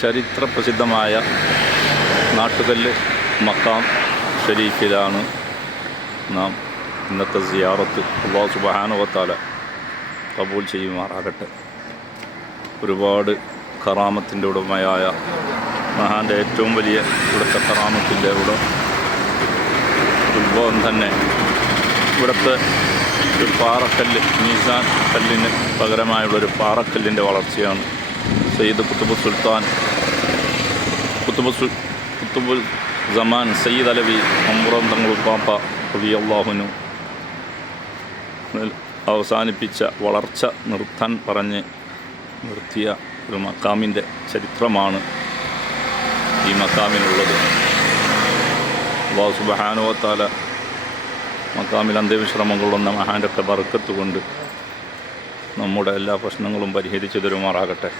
ചരിത്ര പ്രസിദ്ധമായ നാട്ടുകല്ല് മക്കാം ഷരീഫിലാണ് നാം ഇന്നത്തെ സിയാറത്ത്. അല്ലാഹു സുബ്ഹാനഹു വ തആല കബൂൽ ചെയ്യുമാറാകട്ടെ. ഒരുപാട് കറാമത്തിൻ്റെ ഉടമയായ മഹാൻ്റെ ഏറ്റവും വലിയ ഇവിടുത്തെ കറാമത്തിൻ്റെ ഉത്ഭവം തന്നെ ഇവിടുത്തെ ഒരു പാറക്കല്ല്, മീസാൻ കല്ലിന് പകരമായുള്ളൊരു പാറക്കല്ലിൻ്റെ വളർച്ചയാണ്. സയ്യിദ് കുത്തുബുൽ സമാൻ സയ്യിദ് അലവി അമ്മുറം തങ്ങളുപ്പാപ്പ റളിയല്ലാഹു അൻഹു അവസാനിപ്പിച്ച വളർച്ച നിർത്താൻ പറഞ്ഞ് നിർത്തിയ ഒരു മക്കാമിൻ്റെ ചരിത്രമാണ് ഈ മക്കാമിനുള്ളത്. അല്ലാഹു സുബ്ഹാനഹു വ തആല മക്കാമിൽ അന്ത്യവിശ്രമം കൊള്ളുന്ന മഹാൻ്റെ ഒക്കെ ബർക്കത്ത് കൊണ്ട് നമ്മുടെ എല്ലാ പ്രശ്നങ്ങളും പരിഹരിച്ചു തരുമാറാകട്ടെ.